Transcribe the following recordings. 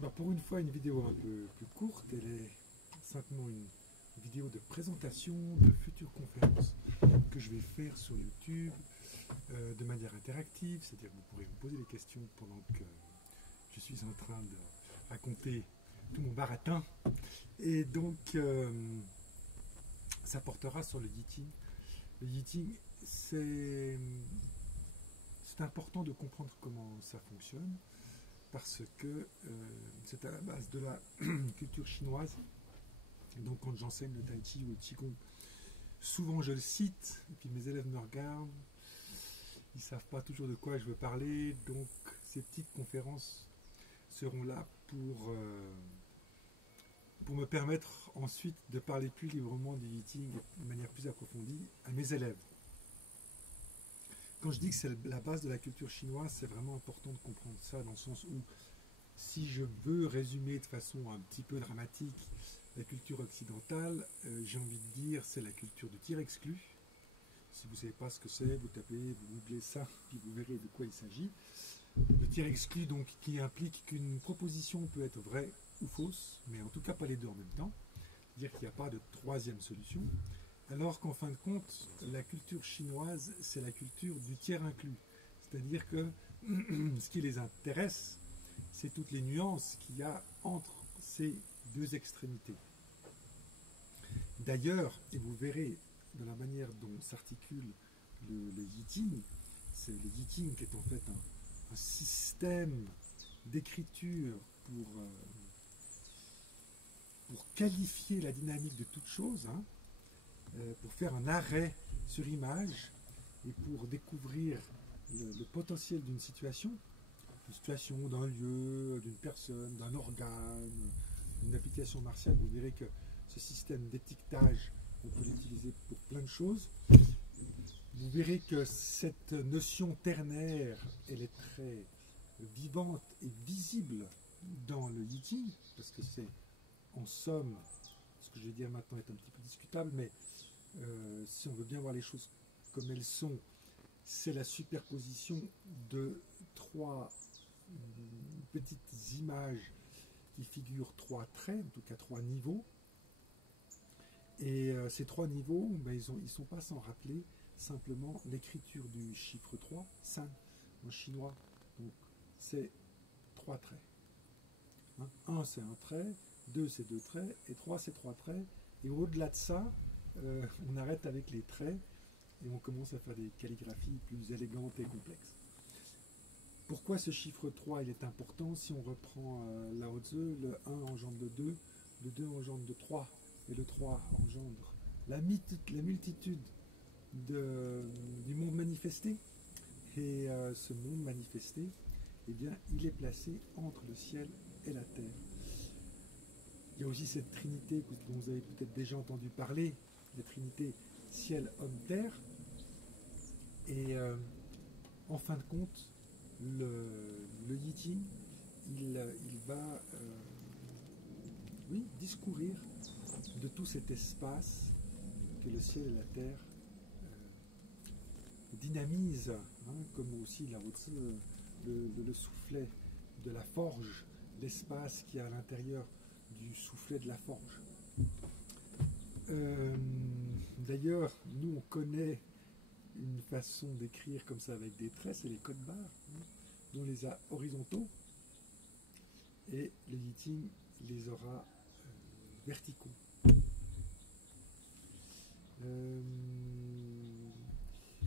Alors pour une fois, une vidéo un peu plus courte, elle est simplement une vidéo de présentation de futures conférences que je vais faire sur YouTube de manière interactive, c'est-à-dire que vous pourrez me poser des questions pendant que je suis en train de raconter tout mon baratin. Et donc, ça portera sur le yitting. Le yitting, c'est important de comprendre comment ça fonctionne, parce que c'est à la base de la culture chinoise. Donc quand j'enseigne le tai chi ou le qigong, souvent je le cite, et puis mes élèves me regardent, ils ne savent pas toujours de quoi je veux parler, donc ces petites conférences seront là pour me permettre ensuite de parler plus librement du yitting de manière plus approfondie à mes élèves. Quand je dis que c'est la base de la culture chinoise, c'est vraiment important de comprendre ça dans le sens où, si je veux résumer de façon un petit peu dramatique la culture occidentale, j'ai envie de dire c'est la culture du tir exclu. Si vous ne savez pas ce que c'est, vous tapez, vous googlez ça, puis vous verrez de quoi il s'agit. Le tir exclu, donc, qui implique qu'une proposition peut être vraie ou fausse, mais en tout cas pas les deux en même temps, c'est-à-dire qu'il n'y a pas de troisième solution, alors qu'en fin de compte, la culture chinoise, c'est la culture du tiers inclus. C'est-à-dire que ce qui les intéresse, c'est toutes les nuances qu'il y a entre ces deux extrémités. D'ailleurs, et vous verrez de la manière dont s'articule le yitting, c'est le yitting qui est en fait un système d'écriture pour qualifier la dynamique de toute chose, hein, pour faire un arrêt sur image et pour découvrir le potentiel d'une situation, d'un lieu, d'une personne, d'un organe, d'une application martiale. Vous verrez que ce système d'étiquetage, on peut l'utiliser pour plein de choses. Vous verrez que cette notion ternaire, elle est très vivante et visible dans le yitting, parce que c'est, en somme, ce que je vais dire maintenant est un petit peu discutable, mais si on veut bien voir les choses comme elles sont, c'est la superposition de trois petites images qui figurent trois traits, en tout cas trois niveaux. Et ces trois niveaux, ben, ils sont pas sans rappeler simplement l'écriture du chiffre 3, San, en chinois. Donc c'est trois traits. Hein, 1 c'est un trait, 2 c'est deux traits, et 3 c'est trois traits. Et au-delà de ça, on arrête avec les traits et on commence à faire des calligraphies plus élégantes et complexes. Pourquoi ce chiffre 3 il est important? Si on reprend Lao Tzu, le 1 engendre le 2 engendre le 3, et le 3 engendre la multitude du monde manifesté. Et ce monde manifesté, eh bien, il est placé entre le ciel et la terre. Il y a aussi cette trinité dont vous avez peut-être déjà entendu parler, la trinité ciel, homme, terre. Et en fin de compte, le yitting, il va discourir de tout cet espace que le ciel et la terre dynamisent, hein, comme aussi Lao Tzu le soufflet de la forge, l'espace qui est à l'intérieur du soufflet de la forge. D'ailleurs, nous on connaît une façon d'écrire comme ça avec des traits, c'est les codes barres, hein, dont on les a horizontaux, et le yitting les aura verticaux. Je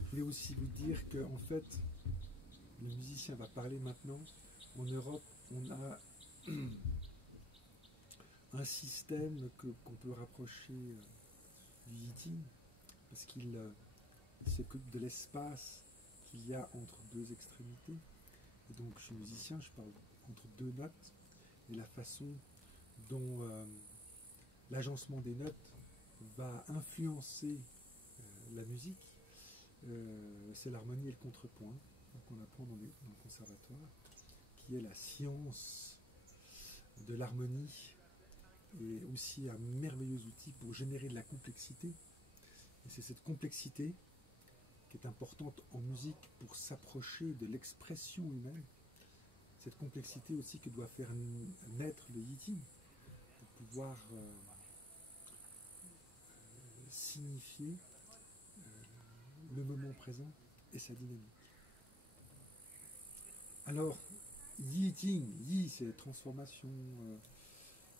voulais aussi vous dire que, en fait, le musicien va parler maintenant. En Europe, on a un système qu'on peut rapprocher du yitting, parce qu'il s'occupe de l'espace qu'il y a entre deux extrémités. Et donc, je suis musicien, je parle entre deux notes, et la façon dont l'agencement des notes va influencer la musique, c'est l'harmonie et le contrepoint qu'on apprend dans le conservatoire, qui est la science de l'harmonie et aussi un merveilleux outil pour générer de la complexité. Et c'est cette complexité qui est importante en musique pour s'approcher de l'expression humaine. cette complexité aussi que doit faire naître le Yi-Ting, pour pouvoir signifier le moment présent et sa dynamique. Alors, Yi-Ting, Yi c'est transformation,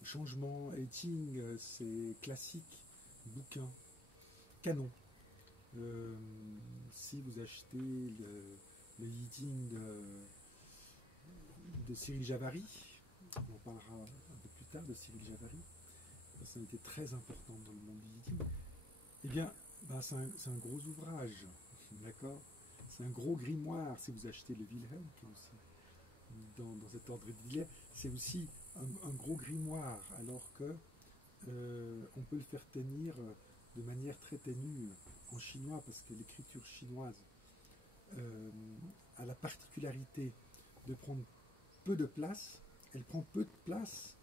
changement, et Ting c'est classique, bouquin, canon. Si vous achetez le Yi-Ting de Cyril Javary, on en parlera un peu plus tard de Cyril Javary, une personnalité très importante dans le monde du Yi-Ting, eh bien, c'est un gros ouvrage, d'accord? C'est un gros grimoire. Si vous achetez le Wilhelm, qui est aussi dans cet ordre d'idées, c'est aussi un gros grimoire, alors que on peut le faire tenir de manière très ténue en chinois, parce que l'écriture chinoise a la particularité de prendre peu de place, elle prend peu de place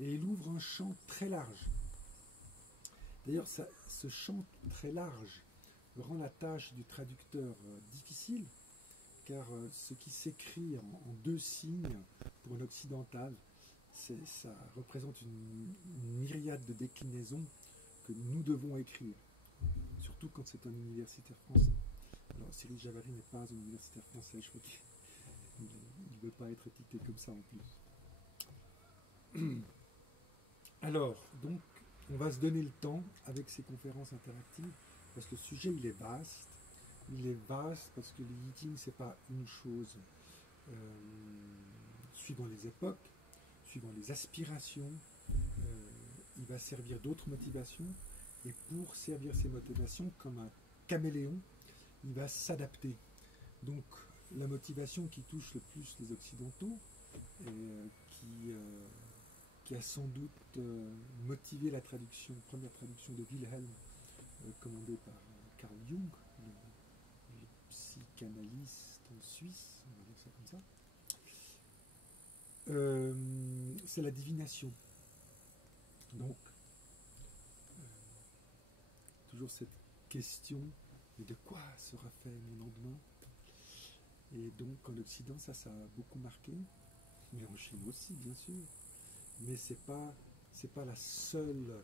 et elle ouvre un champ très large. D'ailleurs, ce champ très large rend la tâche du traducteur difficile, car ce qui s'écrit en deux signes pour un occidental, ça représente une myriade de déclinaisons que nous devons écrire, surtout quand c'est un universitaire français. Alors Cyril Javary n'est pas un universitaire français, je crois qu'il ne veut pas être étiqueté comme ça en plus. Alors, donc, on va se donner le temps avec ces conférences interactives, parce que le sujet il est vaste. Il est vaste parce que le Yi-Ting, c'est pas une chose. Suivant les époques, suivant les aspirations, il va servir d'autres motivations, et pour servir ces motivations, comme un caméléon, il va s'adapter. Donc, la motivation qui touche le plus les Occidentaux, qui a sans doute motivé la première traduction de Wilhelm, commandée par Carl Jung, le psychanalyste suisse, on va dire ça comme ça, c'est la divination. Donc, toujours cette question, mais de quoi sera fait mon lendemain? Et donc en Occident, ça a beaucoup marqué, mais en Chine aussi, bien sûr. Mais c'est pas la seule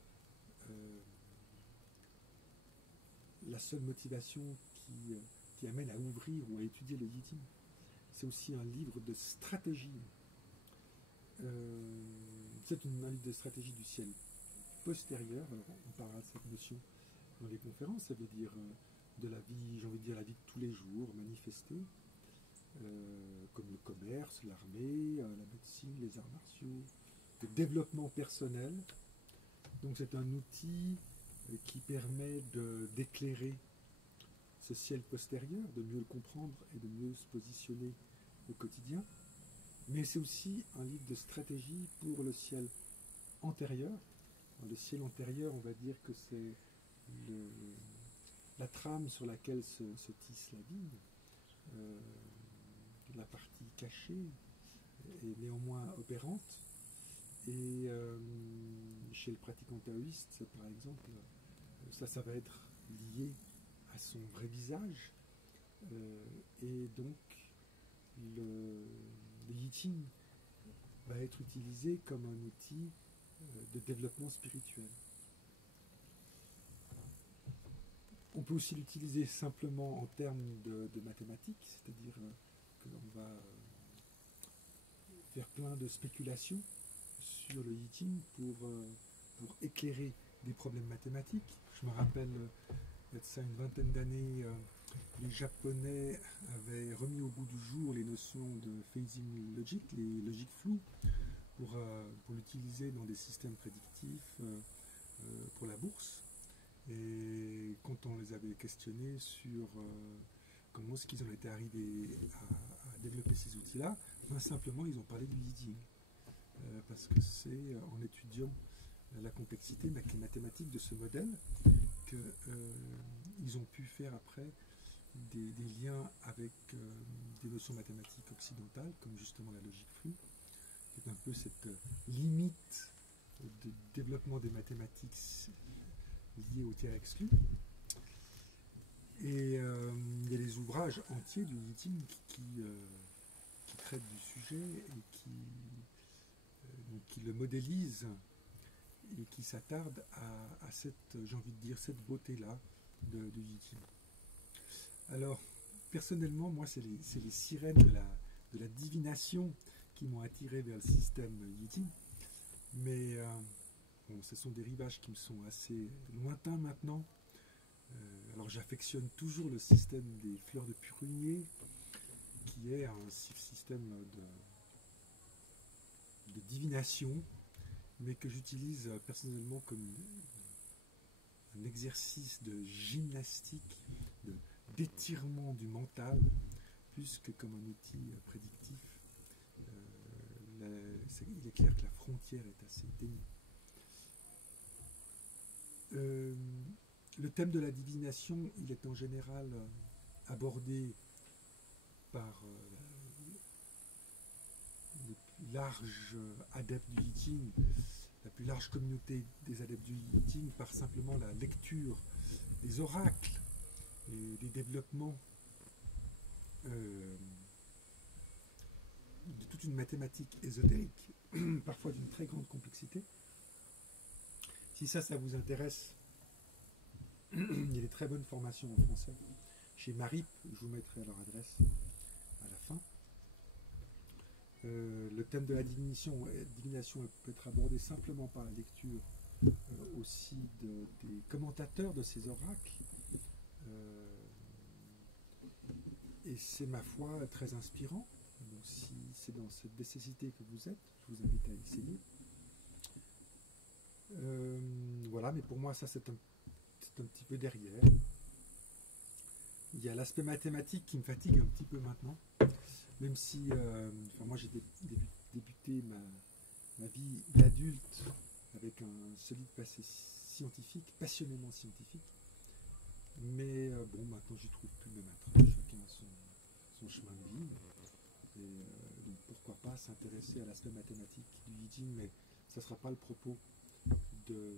motivation qui amène à ouvrir ou à étudier le Yi-Ting. C'est aussi un livre de stratégie. C'est un livre de stratégie du ciel postérieur. Alors on parlera de cette notion dans les conférences. Ça veut dire de la vie, j'ai envie de dire la vie de tous les jours, manifestée, comme le commerce, l'armée, la médecine, les arts martiaux, le développement personnel. Donc c'est un outil qui permet d'éclairer ce ciel postérieur, de mieux le comprendre et de mieux se positionner au quotidien. Mais c'est aussi un livre de stratégie pour le ciel antérieur. Le ciel antérieur, on va dire que c'est la trame sur laquelle se tisse la vie, la partie cachée et néanmoins opérante. Et chez le pratiquant taoïste, par exemple, ça va être lié à son vrai visage. Et donc, le Yi-Ting va être utilisé comme un outil de développement spirituel. On peut aussi l'utiliser simplement en termes de mathématiques, c'est-à-dire que l'on va faire plein de spéculations sur le Yi-Ting pour éclairer des problèmes mathématiques. Je me rappelle, il y a de ça une vingtaine d'années, les Japonais avaient remis au bout du jour les notions de phasing logic, les logiques floues, pour l'utiliser dans des systèmes prédictifs pour la bourse. Et quand on les avait questionnés sur comment est-ce qu'ils en étaient arrivés à développer ces outils-là, ben simplement ils ont parlé du Yi-Ting. Parce que c'est en étudiant la complexité mathématique de ce modèle qu'ils ont pu faire après des liens avec des notions mathématiques occidentales, comme justement la logique floue, qui est un peu cette limite de développement des mathématiques liées au tiers exclu. Et il y a des ouvrages entiers du Yi-Ting qui traite du sujet et qui le modélise et qui s'attarde à cette, j'ai envie de dire, cette beauté-là du Yi. Alors, personnellement, moi, c'est les sirènes de la divination qui m'ont attiré vers le système Yi. Mais bon, ce sont des rivages qui me sont assez lointains maintenant. Alors, j'affectionne toujours le système des fleurs de prunier, qui est un système de divination, mais que j'utilise personnellement comme un exercice de gymnastique, d'étirement du mental, plus que comme un outil prédictif. Il est clair que la frontière est assez ténue. Le thème de la divination, il est en général abordé par les plus larges adeptes du Yi Ting, la plus large communauté des adeptes du Yi Ting, par simplement la lecture des oracles et des développements de toute une mathématique ésotérique, parfois d'une très grande complexité. Si ça vous intéresse, il y a des très bonnes formations en français chez Marip, je vous mettrai leur adresse à la fin. Le thème de la divination peut être abordé simplement par la lecture aussi des commentateurs de ces oracles. Et c'est, ma foi, très inspirant. Donc, si c'est dans cette nécessité que vous êtes, je vous invite à essayer. Voilà, mais pour moi, ça, c'est un petit peu derrière. Il y a l'aspect mathématique qui me fatigue un petit peu maintenant, même si moi j'ai débuté ma vie d'adulte avec un solide passé scientifique, passionnément scientifique, mais bon, maintenant j'y trouve plus même attrait, chacun a son chemin de vie, et donc pourquoi pas s'intéresser à l'aspect mathématique du Yi Ting, mais ça ne sera pas le propos de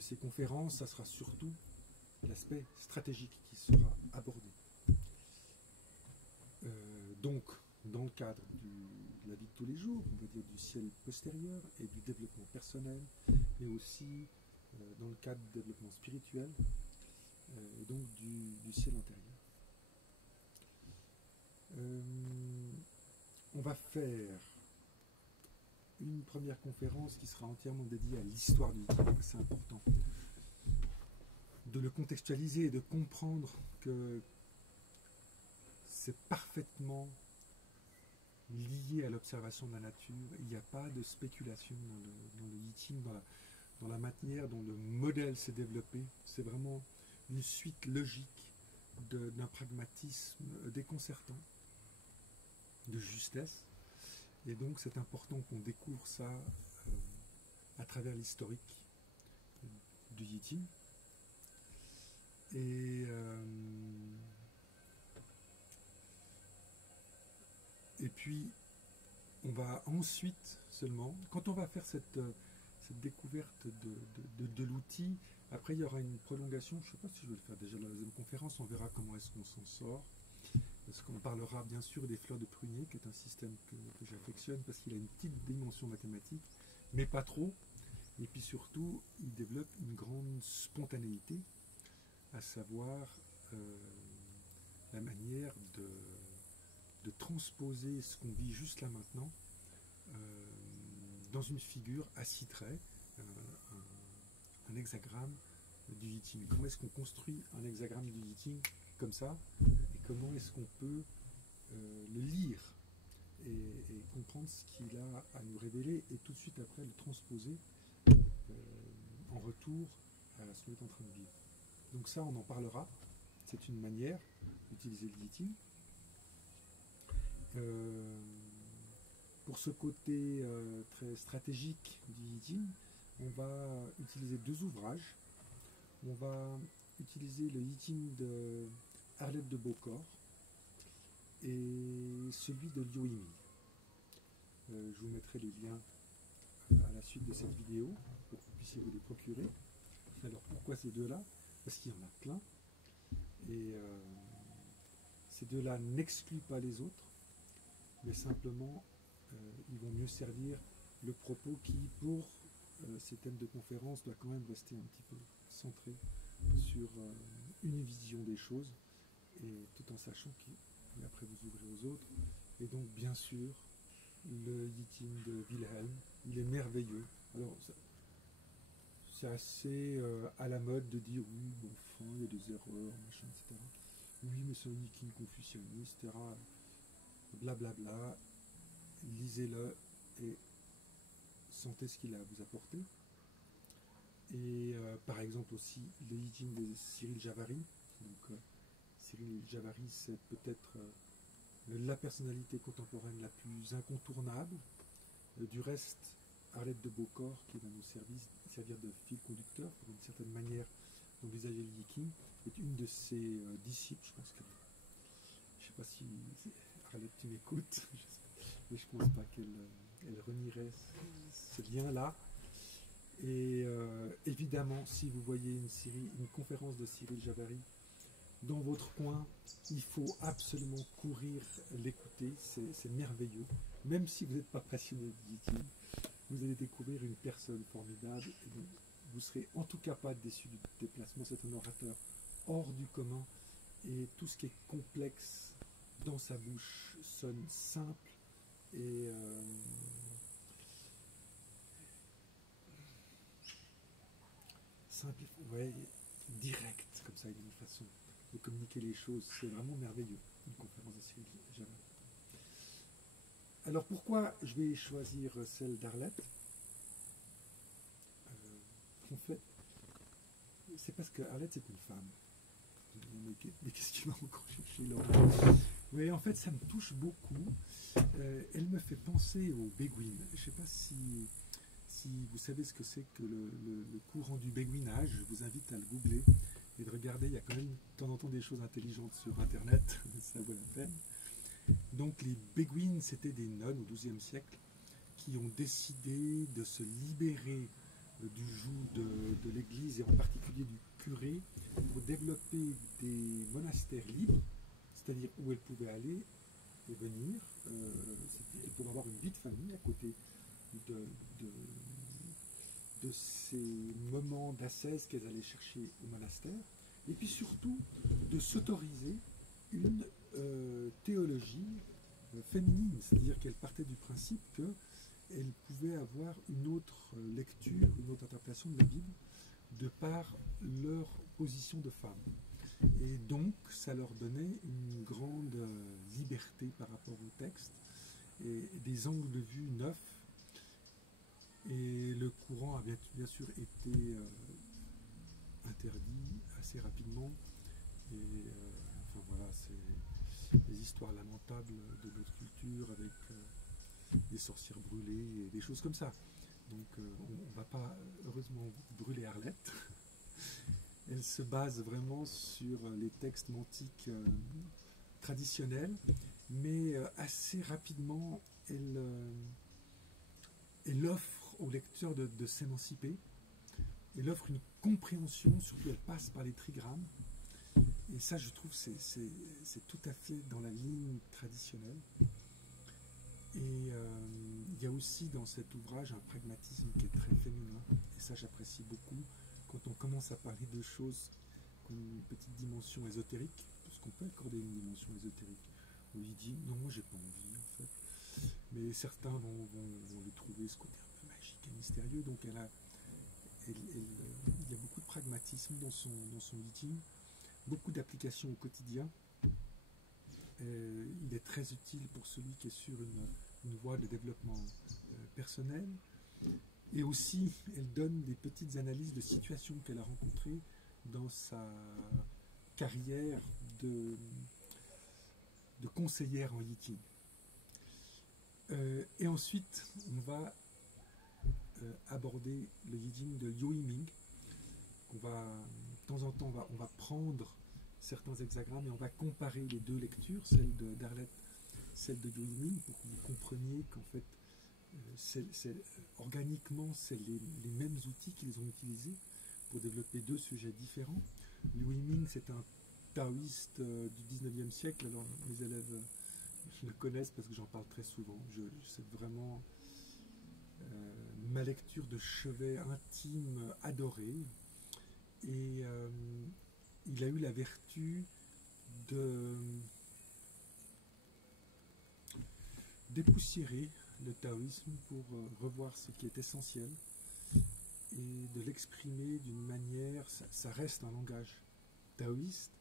ces conférences, ça sera surtout l'aspect stratégique qui sera abordé. Donc, dans le cadre de la vie de tous les jours, on va dire du ciel postérieur et du développement personnel, mais aussi dans le cadre du développement spirituel, et donc du ciel intérieur. On va faire une première conférence qui sera entièrement dédiée à l'histoire du Yi Ting. C'est important de le contextualiser et de comprendre que c'est parfaitement lié à l'observation de la nature. Il n'y a pas de spéculation dans le Yi Ting, dans la manière dont le modèle s'est développé. C'est vraiment une suite logique d'un pragmatisme déconcertant, de justesse. Et donc c'est important qu'on découvre ça à travers l'historique du Yi Ting. Et puis, on va ensuite seulement, quand on va faire cette découverte de l'outil, après il y aura une prolongation, je ne sais pas si je vais le faire déjà dans la deuxième conférence, on verra comment est-ce qu'on s'en sort, parce qu'on parlera bien sûr des fleurs de prunier, qui est un système que j'affectionne, parce qu'il a une petite dimension mathématique, mais pas trop, et puis surtout, il développe une grande spontanéité, à savoir la manière de transposer ce qu'on vit juste là maintenant dans une figure à 6 traits, un hexagramme du Yi Ting. Comment est-ce qu'on construit un hexagramme du Yi Ting comme ça, et comment est-ce qu'on peut le lire et comprendre ce qu'il a à nous révéler, et tout de suite après le transposer en retour à ce qu'on est en train de vivre. Donc ça, on en parlera. C'est une manière d'utiliser le Yi Ting. Pour ce côté très stratégique du Yi Ting, on va utiliser 2 ouvrages. On va utiliser le Yi Ting de Arlette de Beaucorps et celui de Liu Yiming. Je vous mettrai les liens à la suite de cette vidéo pour que vous puissiez vous les procurer. Alors pourquoi ces deux-là? Parce qu'il y en a plein. Et ces deux-là n'excluent pas les autres. mais simplement ils vont mieux servir le propos qui, pour ces thèmes de conférence, doit quand même rester un petit peu centré sur une vision des choses, et tout en sachant qu'après vous ouvrez aux autres. Et donc, bien sûr, le Yiting de Wilhelm, il est merveilleux. Alors, c'est assez à la mode de dire oui, bon, enfin, il y a des erreurs, machin, etc. Oui, mais c'est un Yiting confucianiste, etc. Blablabla. Lisez-le et sentez ce qu'il a à vous apporter. Et par exemple aussi le Yiting de Cyril Javary. Donc, Cyril Javary, c'est peut-être la personnalité contemporaine la plus incontournable. Du reste, Arlette de Beaucorps, qui va nous servir de fil conducteur pour une certaine manière d'envisager le Yiking, est une de ses disciples. Je pense que, je ne sais pas si Arlette tu m'écoutes, mais je ne pense pas qu'elle renierait ce lien-là. Et évidemment, si vous voyez une conférence de Cyril Javary dans votre coin, il faut absolument courir l'écouter, c'est merveilleux. Même si vous n'êtes pas passionné de Yiting, vous allez découvrir une personne formidable et vous ne serez en tout cas pas déçu du déplacement. C'est un orateur hors du commun et tout ce qui est complexe dans sa bouche sonne simple et simple, ouais, direct, comme ça, il y a une façon de communiquer les choses. C'est vraiment merveilleux, une conférence de Cyril Javary. Alors pourquoi je vais choisir celle d'Arlette? En fait, c'est parce que Arlette c'est une femme. Mais qu'est-ce que tu vas encore chercher là? Mais en fait, ça me touche beaucoup. Elle me fait penser au béguin. Je ne sais pas si vous savez ce que c'est que le courant du béguinage. Je vous invite à le googler et de regarder. Il y a quand même de temps en temps des choses intelligentes sur Internet. Ça vaut la peine. Donc les béguines, c'était des nonnes au XIIe siècle qui ont décidé de se libérer du joug de l'Église et en particulier du curé pour développer des monastères libres, c'est-à-dire où elles pouvaient aller et venir. Elles pouvaient avoir une vie de famille à côté de ces moments d'ascèse qu'elles allaient chercher au monastère, et puis surtout de s'autoriser une théologie féminine, c'est-à-dire qu'elles partaient du principe qu'elles pouvaient avoir une autre lecture, une autre interprétation de la Bible de par leur position de femme. Et donc, ça leur donnait une grande liberté par rapport au texte et des angles de vue neufs. Et le courant a bien sûr été interdit assez rapidement. Et enfin voilà, c'est des histoires lamentables de notre culture avec des sorcières brûlées et des choses comme ça. Donc on ne va pas heureusement brûler Arlette. Elle se base vraiment sur les textes mantiques traditionnels, mais assez rapidement elle offre au lecteur de s'émanciper. Elle offre une compréhension, surtout elle passe par les trigrammes. Et ça, je trouve, c'est tout à fait dans la ligne traditionnelle. Et il y a aussi dans cet ouvrage un pragmatisme qui est très féminin. Et ça, j'apprécie beaucoup quand on commence à parler de choses qui ont une petite dimension ésotérique, parce qu'on peut accorder une dimension ésotérique. On lui dit, non, moi, j'ai pas envie, en fait. Mais certains vont lui trouver ce côté un peu magique et mystérieux. Donc, il y a beaucoup de pragmatisme dans son Yiting. Beaucoup d'applications au quotidien. Il est très utile pour celui qui est sur une voie de développement personnel. Et aussi, elle donne des petites analyses de situations qu'elle a rencontrées dans sa carrière de conseillère en Yiting. Et ensuite, on va aborder le Yiting de Yu Yiming. De temps en temps, on va prendre certains hexagrammes et on va comparer les deux lectures, celle d'Arlette, celle de Yu Yiming, pour que vous compreniez qu'en fait, organiquement, c'est les mêmes outils qu'ils ont utilisés pour développer deux sujets différents. Yu Yiming, c'est un taoïste du 19e siècle. Alors, mes élèves le connaissent parce que j'en parle très souvent. C'est vraiment ma lecture de chevet intime adorée. Et il a eu la vertu de dépoussiérer le taoïsme pour revoir ce qui est essentiel et de l'exprimer d'une manière, ça reste un langage taoïste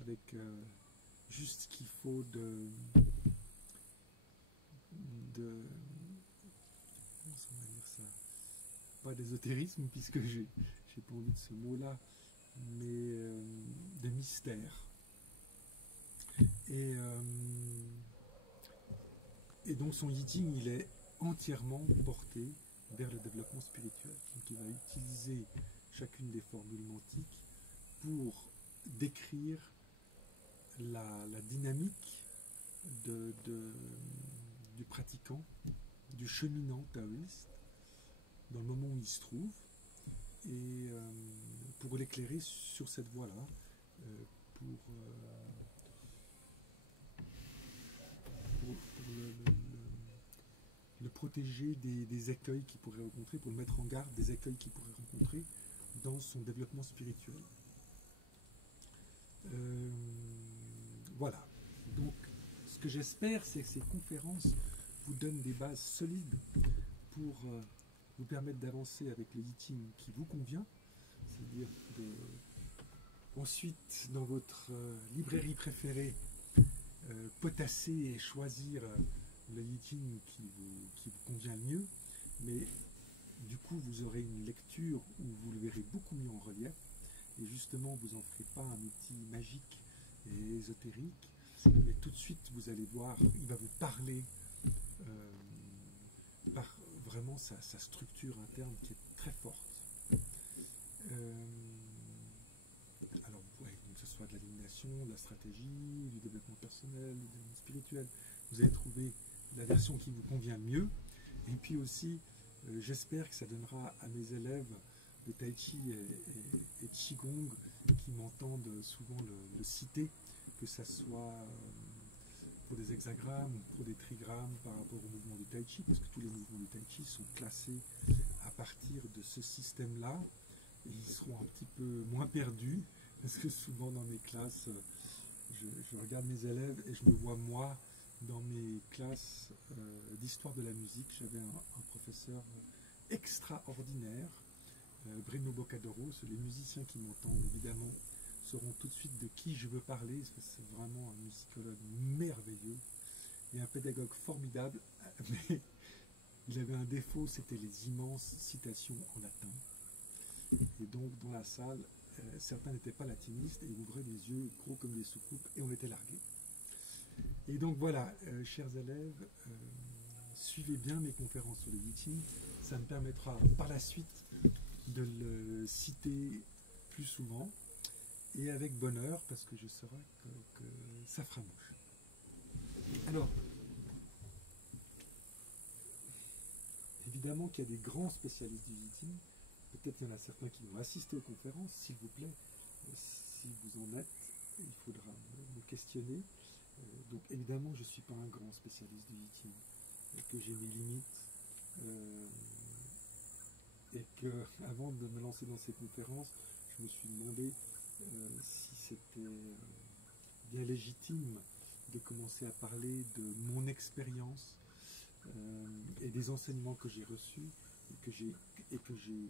avec juste ce qu'il faut de comment on va dire ça, pas d'ésotérisme puisque j'ai pas envie de ce mot-là, mais de mystère. Et donc son Yijing, il est entièrement porté vers le développement spirituel. Donc il va utiliser chacune des formules mantiques pour décrire la dynamique du pratiquant, du cheminant taoïste, dans le moment où il se trouve, et pour l'éclairer sur cette voie-là, pour le protéger des écueils qu'il pourrait rencontrer, pour le mettre en garde des écueils qu'il pourrait rencontrer dans son développement spirituel. Voilà. Donc, ce que j'espère, c'est que ces conférences vous donnent des bases solides pour vous permettre d'avancer avec le Yijing qui vous convient, c'est-à-dire ensuite, dans votre librairie préférée, potasser et choisir le Yijing qui vous convient le mieux, mais du coup vous aurez une lecture où vous le verrez beaucoup mieux en relief, et justement vous n'en ferez pas un outil magique et ésotérique, mais tout de suite vous allez voir, il va vous parler par vraiment sa structure interne qui est très forte. Alors vous pouvez, que ce soit de l'alignation, de la stratégie, du développement personnel, du développement spirituel, vous allez trouver la version qui vous convient le mieux. Et puis aussi, j'espère que ça donnera à mes élèves de Tai Chi et de Qigong qui m'entendent souvent le citer, que ça soit pour des hexagrammes ou pour des trigrammes par rapport au mouvement du Tai Chi, parce que tous les mouvements du Tai Chi sont classés à partir de ce système-là, et ils seront un petit peu moins perdus, parce que souvent dans mes classes, je regarde mes élèves et je me vois moi dans mes classes d'histoire de la musique. J'avais un professeur extraordinaire, Bruno Boccadoro. Les musiciens qui m'entendent évidemment sauront tout de suite de qui je veux parler, parce que c'est vraiment un musicologue merveilleux et un pédagogue formidable, mais il avait un défaut, c'était les immenses citations en latin. Et donc dans la salle, certains n'étaient pas latinistes et ils ouvraient les yeux gros comme des soucoupes et on était largués. Et donc voilà, chers élèves, suivez bien mes conférences sur le Yijing, ça me permettra par la suite de le citer plus souvent et avec bonheur parce que je saurai que ça fera mouche. Alors, évidemment qu'il y a des grands spécialistes du Yijing, peut-être qu'il y en a certains qui vont assister aux conférences, s'il vous plaît, si vous en êtes, il faudra me questionner. Donc évidemment je ne suis pas un grand spécialiste du Yijing, que j'ai mes limites, et que avant de me lancer dans ces conférences, je me suis demandé si c'était bien légitime de commencer à parler de mon expérience et des enseignements que j'ai reçus et que j'ai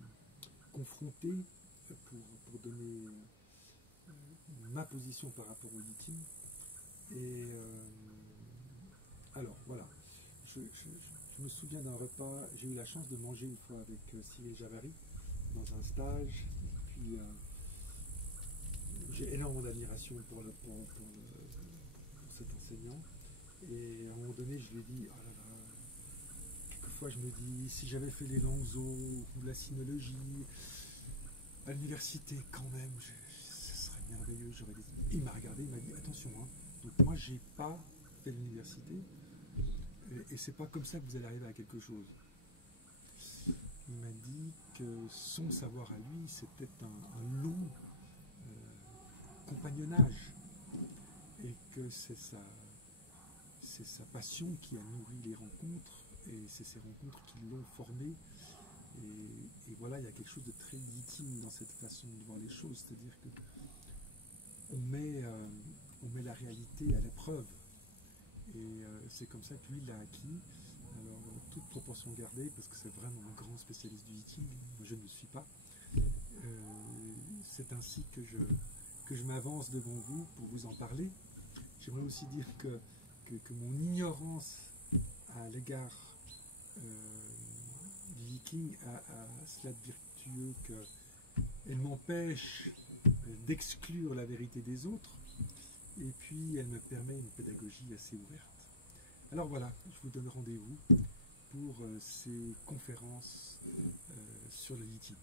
confrontés pour donner ma position par rapport au Yijing. Et alors voilà, je me souviens d'un repas, j'ai eu la chance de manger une fois avec Cyril Javary dans un stage, puis j'ai énormément d'admiration pour cet enseignant, et à un moment donné je lui ai dit, oh là là, quelquefois je me dis, si j'avais fait les Langzhou ou la sinologie à l'université quand même, ce serait merveilleux, j'aurais des... Il m'a regardé, il m'a dit, attention, hein, donc moi j'ai pas fait l'université, et c'est pas comme ça que vous allez arriver à quelque chose. Il m'a dit que son savoir à lui, c'était un long compagnonnage, et que c'est c'est sa passion qui a nourri les rencontres, et c'est ces rencontres qui l'ont formé. Et voilà, il y a quelque chose de très intime dans cette façon de voir les choses, c'est-à-dire que on met la réalité à l'épreuve, et c'est comme ça que lui l'a acquis. Alors, toute proportion gardée, parce que c'est vraiment un grand spécialiste du Yi-Ching, moi je ne le suis pas. C'est ainsi que je m'avance devant vous pour vous en parler. J'aimerais aussi dire que mon ignorance à l'égard du Yi-Ching a cela de vertueux qu'elle m'empêche d'exclure la vérité des autres, et puis elle me permet une pédagogie assez ouverte. Alors voilà, je vous donne rendez-vous pour ces conférences sur le Yi-Ching.